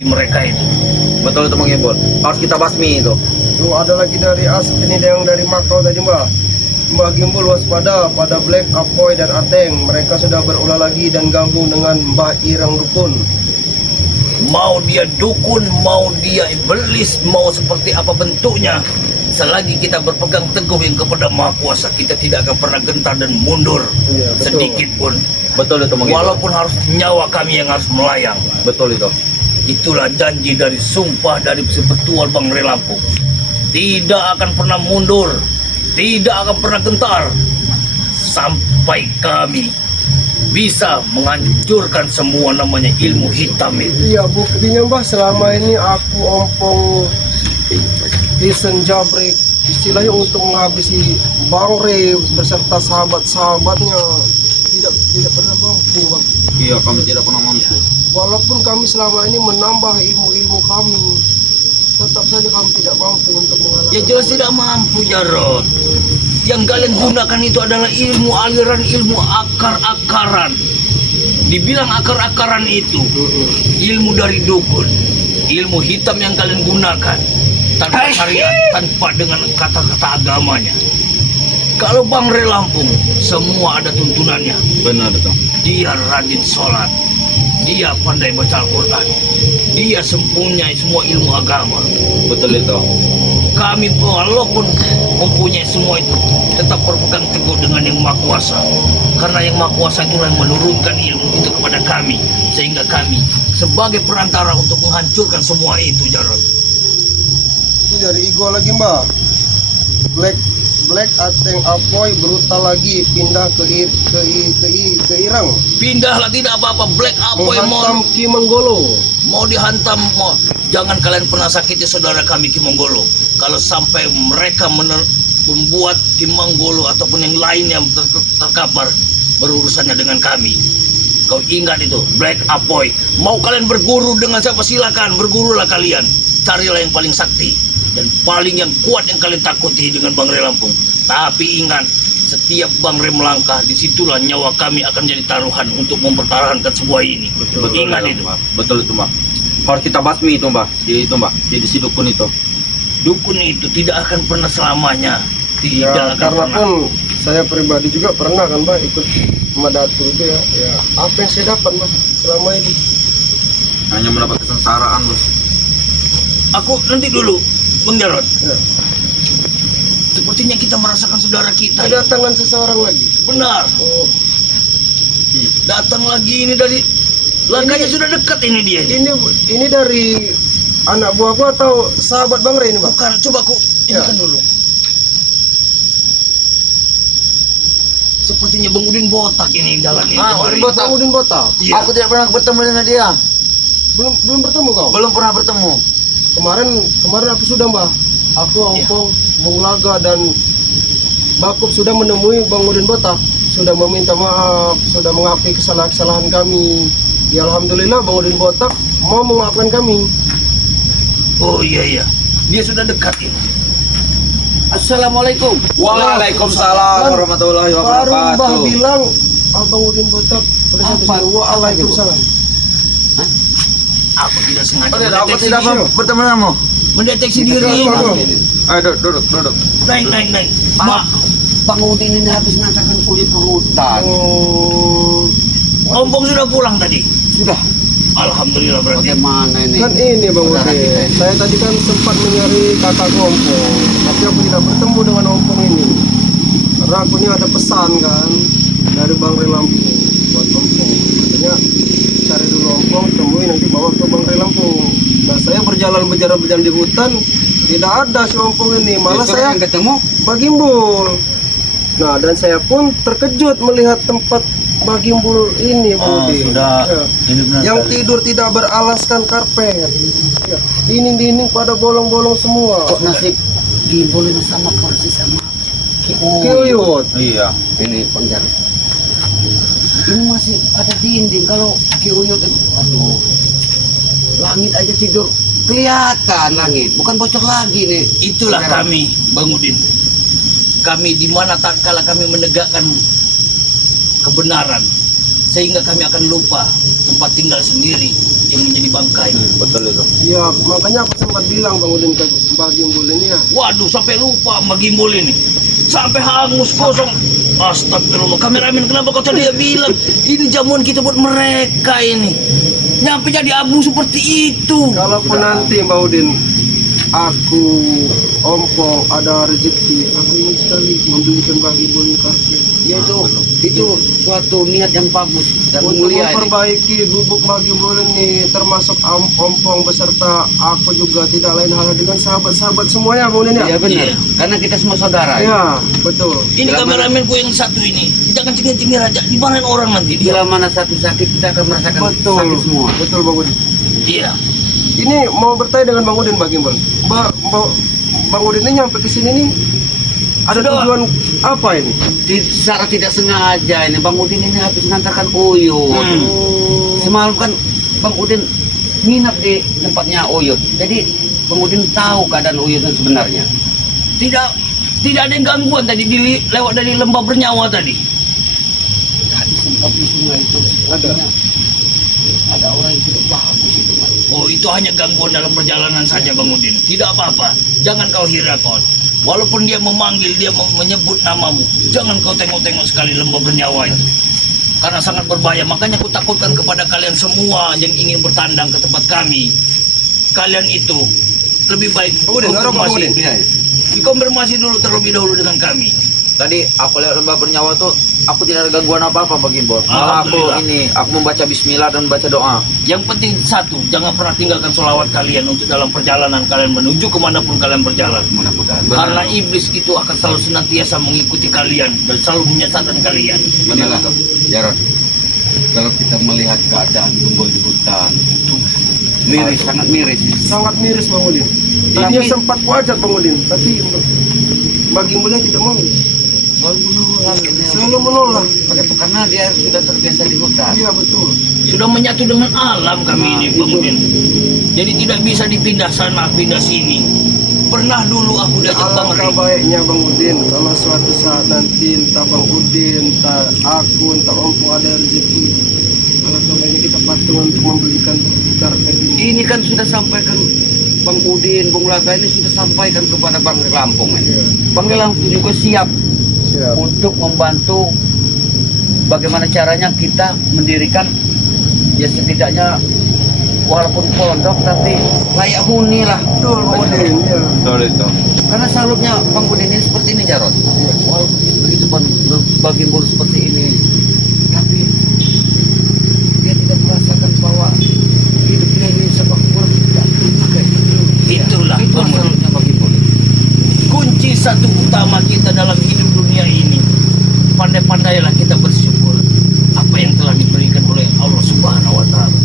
mereka itu. Betul itu Bang Gimbal. Harus kita basmi itu. Lu ada lagi dari ini yang dari Makau tadi Mbak Gimbal waspada pada Black, Apoy dan Ateng. Mereka sudah berulah lagi dan gabung dengan Mbak Irang Dukun. Mau dia dukun, mau dia iblis, mau seperti apa bentuknya, selagi kita berpegang teguh yang kepada Maha Kuasa, kita tidak akan pernah gentar dan mundur. Iya, betul. Sedikit pun. Betul itu Bang Gimbal. Walaupun harus nyawa kami yang harus melayang. Betul itu. Itulah janji dari sumpah dari si petual Bang Ray Lampung. Tidak akan pernah mundur, tidak akan pernah gentar sampai kami bisa menghancurkan semua namanya ilmu hitam itu. Iya, buktinya Mbah, selama ini aku ompong Isen Jabrik istilahnya untuk menghabisi Bang Ray beserta sahabat-sahabatnya tidak pernah mampu Bang. Iya, kami tidak pernah mampu. Walaupun kami selama ini menambah ilmu-ilmu kami, tetap saja kami tidak mampu untuk mengalahkan. Ya jelas tidak mampu, Jarod. Yang kalian gunakan itu adalah ilmu aliran, ilmu akar-akaran. Dibilang akar-akaran itu ilmu dari dukun, ilmu hitam yang kalian gunakan tanpa syariat, tanpa dengan kata-kata agamanya. Kalau Bang Ray Lampung semua ada tuntunannya. Benar itu. Dia rajin sholat, dia pandai baca Al-Quran, dia mempunyai semua ilmu agama. Betul itu. Kami walaupun mempunyai semua itu, tetap berpegang teguh dengan yang Maha Kuasa. Karena yang Maha Kuasa itulah yang menurunkan ilmu itu kepada kami, sehingga kami sebagai perantara untuk menghancurkan semua itu, Jarod. Ini dari Igo lagi Mbak. Black Ateng Apoy brutal lagi pindah ke Irang. Pindahlah tidak apa-apa, Black Apoy Menghantam Ki Menggolo. mau dihantam, jangan kalian pernah sakiti saudara kami Ki Menggolo. Kalau sampai mereka membuat Ki Menggolo ataupun yang lain yang terkapar, berurusannya dengan kami. Kau ingat itu, Black Apoy. Mau kalian berguru dengan siapa, silakan, bergurulah kalian. Carilah yang paling sakti dan paling yang kuat yang kalian takuti dengan Bang Ray Lampung. Tapi ingat, setiap Bang Ray melangkah, disitulah nyawa kami akan jadi taruhan untuk mempertahankan semua ini. Ingat itu. Betul itu Mbak. Harus kita basmi itu Mbak. Si dukun itu. Dukun itu tidak akan pernah selamanya. Tidak Ya, akan karena pernah. pun saya pribadi juga pernah kan Mbak ikut sama Datu itu ya. Ya, apa yang saya dapat Mbak selama ini? Hanya mendapat kesengsaraan Bos. Aku nanti dulu, Bang Jarod. Ya. Sepertinya kita merasakan saudara kita. Kedatangan seseorang lagi. Benar. Oh, Datang lagi ini dari langkahnya sudah dekat ini dia. ini dari anak buahku atau sahabat Bang Ray ini Mbak? Bukan, coba aku ini Ya. kan dulu. Sepertinya Bang Udin botak ini jalan ini. Udin botak. Bang Udin Botak. Iya. Aku tidak pernah bertemu dengan dia. Belum bertemu kau? Belum pernah bertemu. Kemarin aku sudah Mbak. Aku Iya. Ompong, Bung Laga dan Bakup sudah menemui Bang Udin Botak. Sudah meminta maaf, sudah mengakui kesalahan kami. Ya Alhamdulillah Bang Udin Botak mau memaafkan kami. Oh iya. Dia sudah dekat ini. Assalamualaikum. Waalaikumsalam warahmatullahi Baru Mbah wabarakatuh. bilang Abang Udin Botak udah sampai Apa? sini. Waalaikumsalam. Aku tidak sengaja Aku mendeteksi tidak diri. bertemu denganmu. Mendeteksi diri. Ayo duduk. Naik. Pak, Bang Udin ini habis ngantarkan kulit ke hutan. Oh, Ompong sudah pulang tadi. Sudah. Alhamdulillah berarti. Bagaimana ini? kan ini Bang Saudara kita Udin. ini. Saya tadi kan sempat mencari kakak Ompong, tapi aku tidak bertemu dengan Ompong ini. Karena aku ini ada pesan kan dari Bang Ray Lampung buat Ompong. Katanya cari dulu Ompong, temui nanti bawa ke Bang Ray Lampung. Nah saya berjalan di hutan, tidak ada si Ompong ini. Malah Besok saya yang ketemu. Bagimbul. Nah dan saya pun terkejut melihat tempat Bagimbul ini Bang Udin. sudah. Ya. Ini benar Yang sekali. tidur tidak beralaskan karpet. Ya. Dinding-dinding pada bolong-bolong semua. Kok nasib Gimbul ini sama persis sama Kiyuyut. Iya. Ini Bang Jarod. Ini masih ada dinding. Kalau Kiyuyut itu, aduh, langit aja tidur kelihatan langit, bukan bocor lagi nih. Itulah Jarod. kami, Bang Udin. Kami di mana tatkala kami menegakkan kebenaran, sehingga kami akan lupa tempat tinggal sendiri, yang menjadi bangkai. Betul itu. Iya, makanya aku sempat bilang Bang Udin ke Mbak Gimbul ini ya. Waduh, sampai lupa Mbak Gimbul ini. Sampai hangus kosong. Astagfirullah, kameramen kenapa kau tadi bilang ini jamuan kita buat mereka ini. Nyampe jadi abu seperti itu. Kalaupun nanti Mbak Udin aku ompong ada rezeki, aku ingin sekali membelikan Mbak Gimbul ini parkir. Ya itu suatu niat yang bagus dan Untuk mulia ini. memperbaiki gubuk Mbak Gimbul ini, termasuk ompong beserta aku juga, tidak lain halnya dengan sahabat-sahabat semuanya Bang Udin ya. Iya benar. Iya. Karena kita semua saudara. Iya, betul. Ini Bila kameramenku yang satu ini. Jangan cengir-cengir aja. Dimarahin orang nanti Bila dia. mana satu sakit kita akan merasakan Betul. sakit semua. Betul Bang Udin. Iya. Ini mau bertanya dengan Bang Udin, Bang Gimbul. Bang Udin ini nyampe ke sini nih ada Sudah. tujuan apa ini? Secara tidak sengaja ini Bang Udin ini habis mengantarkan Uyut. Semalam kan Bang Udin nginap di tempatnya Uyut. Jadi Bang Udin tahu keadaan Uyut yang sebenarnya. Tidak ada yang gangguan tadi lewat dari lembah bernyawa tadi. Tadi sempat di sungai itu Ada. ada orang yang tidak bagus itu Mas. Oh, itu hanya gangguan dalam perjalanan saja Bang Udin. Tidak apa-apa. Jangan kau hiraukan. Walaupun dia memanggil, dia menyebut namamu, jangan kau tengok-tengok sekali lembah bernyawa itu. Karena sangat berbahaya. Makanya aku takutkan kepada kalian semua yang ingin bertandang ke tempat kami. Kalian itu lebih baik Bang Udin, ada apa, Bang Udin? dikonfirmasi dulu terlebih dahulu dengan kami. Tadi aku lewat lembah bernyawa tuh, aku tidak ada gangguan apa-apa Bang Gimbul. Malah Alhamdulillah. aku membaca bismillah dan membaca doa. Yang penting satu, jangan pernah tinggalkan sholawat kalian untuk dalam perjalanan kalian menuju kemanapun kalian berjalan. Mudah-mudahan. Karena iblis itu akan selalu senantiasa mengikuti kalian dan selalu menyesatkan kalian. Inilah Jarod. Kalau kita melihat keadaan Gimbul di hutan, miris, sangat miris. Sangat miris Bang Udin. Tadinya sempat wajar Bang Udin, tapi Mbak Gimbulnya tidak mau. Selalu menolak. Karena dia sudah terbiasa di hutan. Iya betul. Sudah menyatu dengan alam kami ini, Bang Udin. Jadi tidak bisa dipindah sana, pindah sini. Pernah dulu aku diajak Bang Alangkah Ri. baiknya Bang Udin kalau suatu saat nanti entah Bang Udin, entah aku, entah ompong ada rezeki. Alangkah baiknya kita patungan untuk membelikan karpet ini. Ini kan sudah sampaikan Bang Udin, Bung Laka ini sudah sampaikan kepada Bang Lampung. Iya. Bang Lampung juga siap Siap. untuk membantu bagaimana caranya kita mendirikan ya setidaknya walaupun pondok tapi layak huni lah. Betul Bang Udin. Iya. Betul itu. Karena salutnya Bang Udin ini seperti ini Jarod. Walaupun begitu bagi Gimbul seperti ini, tapi dia tidak merasakan bahwa hidupnya ini sepak bola tidak pakai. Itulah Itu Bang Udin. salutnya bagi Gimbul. Kunci satu utama kita dalam hidup dunia ini, pandai-pandailah kita bersyukur apa yang telah diberikan oleh Allah Subhanahu wa Ta'ala.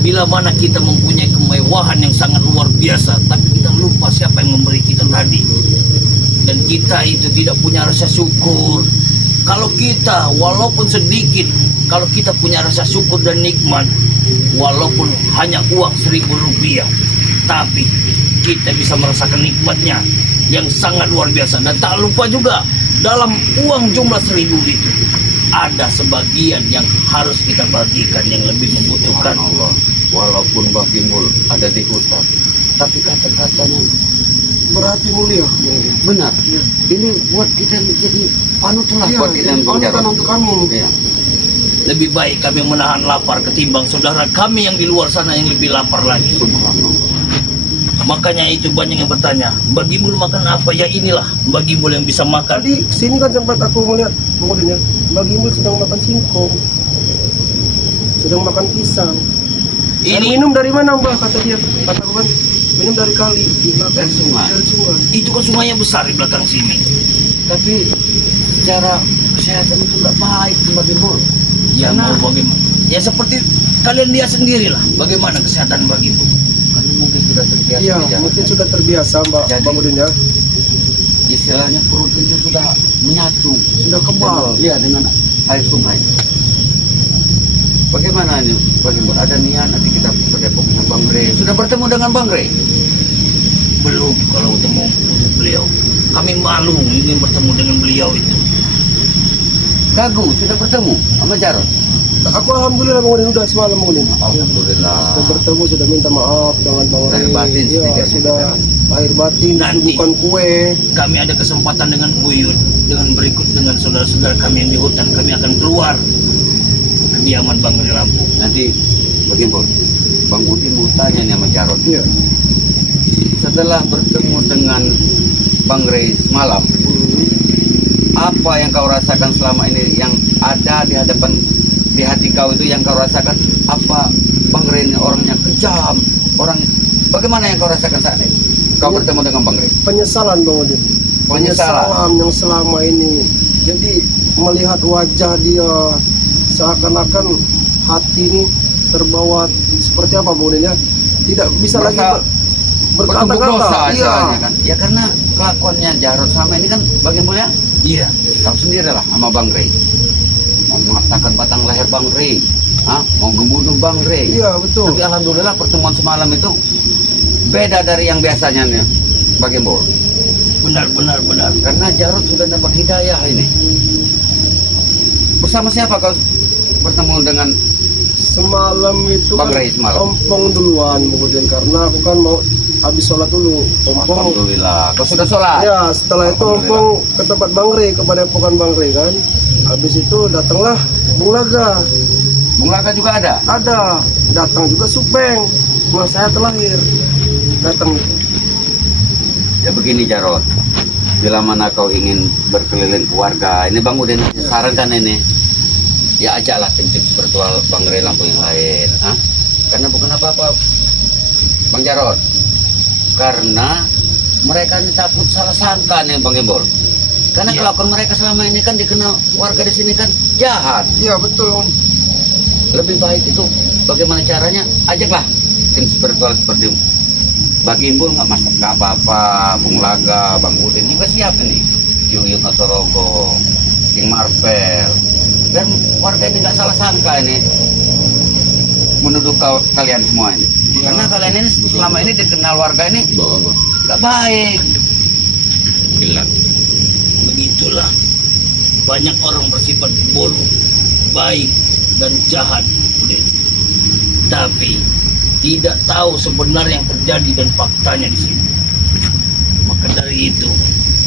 Bila mana kita mempunyai kemewahan yang sangat luar biasa, tapi kita lupa siapa yang memberi kita tadi, dan kita itu tidak punya rasa syukur. Kalau kita walaupun sedikit, kalau kita punya rasa syukur dan nikmat, walaupun hanya uang 1.000 rupiah, tapi kita bisa merasakan nikmatnya yang sangat luar biasa. Dan tak lupa juga dalam uang jumlah 1.000 itu ada sebagian yang harus kita bagikan yang lebih membutuhkan. Allah, walaupun Bang Gimbul ada di hutan, tapi kata-katanya Berarti mulia. benar. Iya. Ini buat kita jadi panutan lah Iya, buat kita jadi Bang panutan Jarod. untuk kami. Iya. Lebih baik kami menahan lapar ketimbang saudara kami yang di luar sana yang lebih lapar lagi. Subhanallah. Makanya itu banyak yang bertanya, Mbak Gimbul makan apa? Ya inilah Mbak Gimbul yang bisa makan. Tadi sini kan sempat aku melihat Bang Udin ya, Mbak Gimbul sedang makan singkong, sedang makan pisang. Air Ini minum dari mana Mbak? Kata dia. Kata aku kan minum dari kali di belakang. Dari sungai. Dari sungai. itu kan sungainya besar di belakang sini. Tapi secara kesehatan itu nggak baik Bang Gimbul. Ya Karena- mau bagaimana? Ya seperti kalian lihat sendirilah bagaimana kesehatan Mbak Gimbul. Karena mungkin sudah terbiasa. Iya, di jalan. mungkin sudah terbiasa Mbak Jadi- Bang Udin ya. Istilahnya perut itu sudah menyatu. Sudah kebal. Iya dengan air sungai. Bagaimana ini Bang Gimbul? Ada niat nanti kita berdepok dengan Bang Rey. Sudah bertemu dengan Bang Rey? Belum kalau ketemu beliau. Kami malu ingin bertemu dengan beliau itu. Gagu sudah bertemu sama Jarod. Aku alhamdulillah Bang Udin udah semalam Bang Udin. Alhamdulillah. Sudah bertemu, sudah minta maaf dengan Bang Lahir Ray. batin Iya, sedikit. sudah lahir batin, Nanti. disuguhkan kue. Kami ada kesempatan dengan Buyut, dengan berikut dengan saudara-saudara kami yang di hutan, kami akan keluar ke kediaman Bang Ray Lampung. Nanti bagaimana? Bang Udin mau tanya nih sama Jarod. Iya. Setelah bertemu dengan Bang Ray semalam, apa yang kau rasakan selama ini yang ada di hadapan di hati kau itu yang kau rasakan? Apa Bang Ray ini orangnya kejam, orang bagaimana yang kau rasakan saat ini? Kau bertemu dengan Bang Ray? Penyesalan Bang Udin. Penyesalan. Yang selama ini. Jadi melihat wajah dia seakan-akan hati ini terbawa seperti apa Bang Udin ya? Tidak bisa lagi Bertubuh dosa berkata-kata. Iya. istilahnya kan? Ya karena kelakuannya Jarod sama ini kan bagaimana? Iya, Kau sendiri lah sama Bang Ray. Mau mengatakan batang leher Bang Ray, mau membunuh Bang Ray. Iya betul. Tapi alhamdulillah pertemuan semalam itu beda dari yang biasanya nih, bagaimana? benar. Karena Jarod sudah dapat hidayah ini. Bersama siapa kau bertemu dengan Semalam itu Bang kan Ray semalam? Ompong duluan kemudian karena aku kan mau habis sholat dulu. Ompong. Alhamdulillah. Kau sudah sholat? Ya setelah itu Ompong ke tempat Bang Ray, kepada pokan Bang Ray kan. Habis itu datanglah Bung Laga. Bung Laka juga ada? Ada. Datang juga Supeng. Mas saya terlahir. Datang itu. Ya begini Jarod, bila mana kau ingin berkeliling keluarga, ini Bang Udin sarankan ini, ya ajaklah tim-tim spiritual Bang Ray Lampung yang lain, karena bukan apa-apa Bang Jarod, karena mereka ini takut salah sangka nih Bang Embol, karena Iya. kelakuan mereka selama ini kan dikenal warga di sini kan jahat. Iya betul. Lebih baik itu bagaimana caranya, ajaklah tim spiritual seperti Bagi Imbul nggak apa-apa, Bung Laga, Bang Udin juga siap ini. Yuyut Notorogo, King Marvel, dan warga ini nggak salah sangka ini menuduh kalian semua ini. Karena kalian ini selama ini dikenal warga ini nggak baik. Begitulah. Banyak orang bersifat buruk, baik, dan jahat. Tapi tidak tahu sebenarnya yang terjadi dan faktanya di sini. Maka dari itu,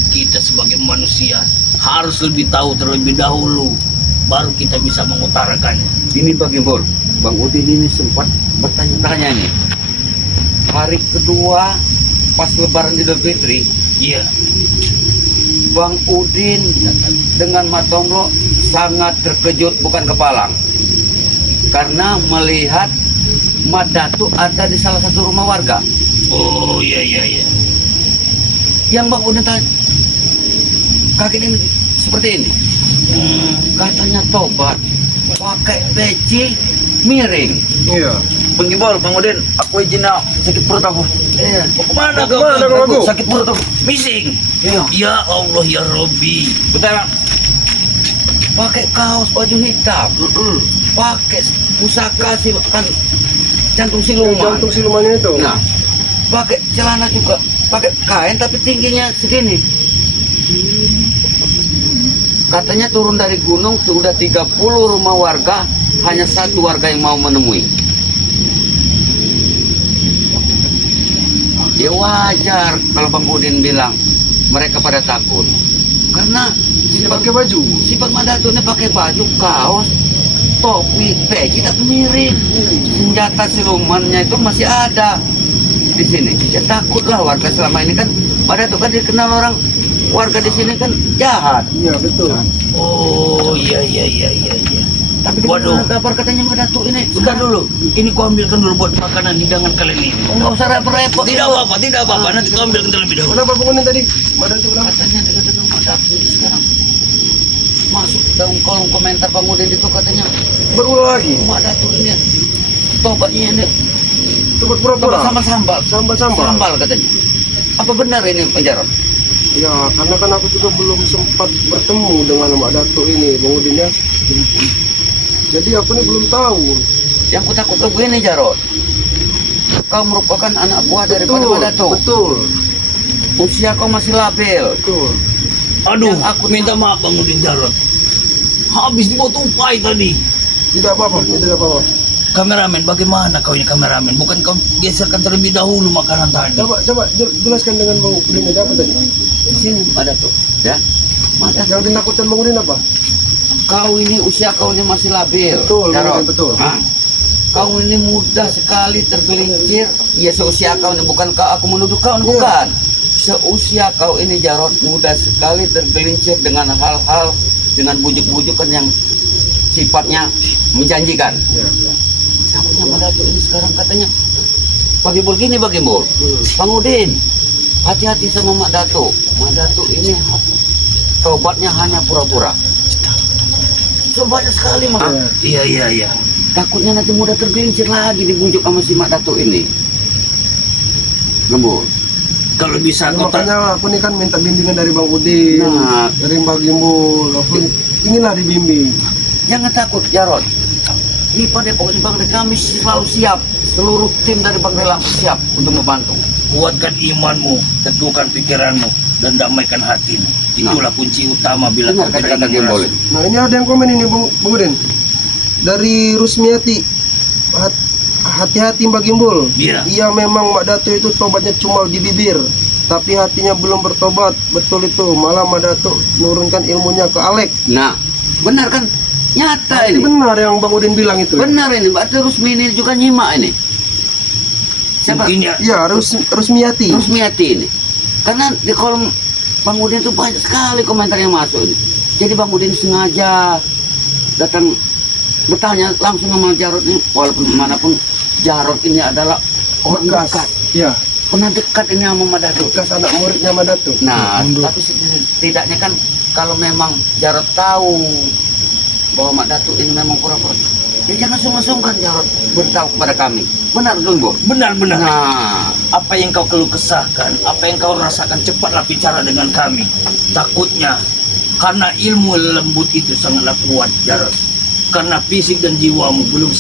kita sebagai manusia harus lebih tahu terlebih dahulu, baru kita bisa mengutarakannya. Ini Bang Imbul, Bang Udin ini sempat bertanya-tanya nih. Hari kedua pas Lebaran Idul Fitri, Iya, Bang Udin dengan Matomlo sangat terkejut bukan kepalang karena melihat Mat Datu ada di salah satu rumah warga. oh iya. Yang Bang Udin tanya, kakek ini seperti ini. Katanya tobat, pakai peci miring. Iya. Bang Imbol, Bang Udin, aku izin sakit perut aku. Iya. Mau kemana Kemana kau? kau? Sakit perut aku. Missing. Iya. Ya Allah ya Robbi. Bentar, Pakai kaos baju hitam, pakai pusaka kan jantung siluman. Jantung silumannya itu. Nah, pakai celana juga, pakai kain tapi tingginya segini. Katanya turun dari gunung sudah 30 rumah warga, hanya satu warga yang mau menemui. Ya wajar kalau Bang Udin bilang mereka pada takut. Karena Dia pakai baju. sifat Madatu ini pakai baju, kaos, topi, peci tapi mirip. Senjata silumannya itu masih ada di sini. Ya takutlah warga selama ini kan Madatu kan dikenal orang warga di sini kan jahat. Iya betul. Oh iya. Tapi Waduh. waduh, kabar katanya Madatu ini. Bentar dulu, ini kau ambilkan dulu buat makanan hidangan kalian ini. Oh, nggak usah repot-repot. Tidak apa-apa, nanti kau ambilkan terlebih dahulu. Kenapa Bang Udin tadi? Badan itu kenapa? Katanya dengan Madatu ini sekarang masuk dalam kolom komentar Bang Udin itu katanya Berulang lagi. Madatu ini tobatnya ini Coba tobat pura-pura. sama sambal. Sambal-sambal. Sambal katanya. Apa benar ini penjara? Ya, karena kan aku juga belum sempat bertemu dengan Mbak Datuk ini, Bang Udin ya. Jadi aku ini belum tahu. Yang kutakut begini Jarod, kau merupakan anak buah daripada Mbak Datuk. Betul, Usia kau masih labil. betul. Aduh, Yang aku minta maaf Bang Udin Jarot. Habis dibawa tupai tadi. Tidak apa-apa, tidak apa-apa. Kameramen, bagaimana kau ini kameramen? Bukan kau geserkan terlebih dahulu makanan tadi? Coba jelaskan dengan Bang Udin ada apa tadi? Di sini ada tuh, ya. Ada. Yang dinakutan Bang Udin apa? Kau ini usia kau ini masih labil. Betul, Jarod. betul. Hah? Kau ini mudah sekali tergelincir. Ya seusia kau ini bukan kau aku menuduh kau ini, bukan. Seusia kau ini Jarod mudah sekali tergelincir dengan hal-hal dengan bujuk-bujukan yang sifatnya menjanjikan. Ya. Siapanya pada tuh ini sekarang katanya bagi bol gini bagi bol. Bang Udin, hati-hati sama Mak Datuk. Mak Datuk ini tobatnya hanya pura-pura. So banyak sekali Mak. Iya. Takutnya nanti mudah tergelincir lagi dibujuk sama si Mak Datuk ini. Gembul. Kalau bisa Ya, kau makanya aku nih kan minta bimbingan dari Bang Udin, Nah. dari Bang Gimbul. Aku inginlah dibimbing. Jangan takut Jarod. Ini pada pokoknya Bang Rela kami selalu siap. Seluruh tim dari Bang Rela siap untuk membantu. kuatkan imanmu, teguhkan pikiranmu, dan damaikan hatimu. Itulah kunci utama bila kau Dengar tidak kata-kata ingin Gimbal. merasa. Nah ini ada yang komen ini Bang Udin. Dari Rusmiati. Hati-hati Mbak Gimbul. Iya. Iya memang Mbak Dato itu tobatnya cuma di bibir, tapi hatinya belum bertobat. Betul itu. Malah Mbak Dato nurunkan ilmunya ke Alex. Nah, benar kan? Nyata Ini ini. benar yang Bang Udin bilang itu. Benar ini, Mbak Rusmi ini juga nyimak ini. Siapa? Mungkin ya, Iya, Rusmiati. Rusmiati ini. Karena di kolom Bang Udin itu banyak sekali komentar yang masuk ini. Jadi Bang Udin sengaja datang bertanya langsung sama Jarod ini, walaupun dimanapun Jarod ini adalah orang Bekas. dekat. Iya, Pernah dekat ini sama Mbak Datuk. bekas anak muridnya Mbak Dato. Nah, Mundur. tapi setidaknya kan kalau memang Jarod tahu bahwa Mak Datuk ini memang pura-pura, ya jangan sungkan-sungkan Jarod beritahu kepada kami. Benar dong, Bu? benar-benar. Nah, Apa yang kau keluh kesahkan, apa yang kau rasakan, cepatlah bicara dengan kami. Takutnya, karena ilmu lembut itu sangatlah kuat, Jarod. Karena fisik dan jiwamu belum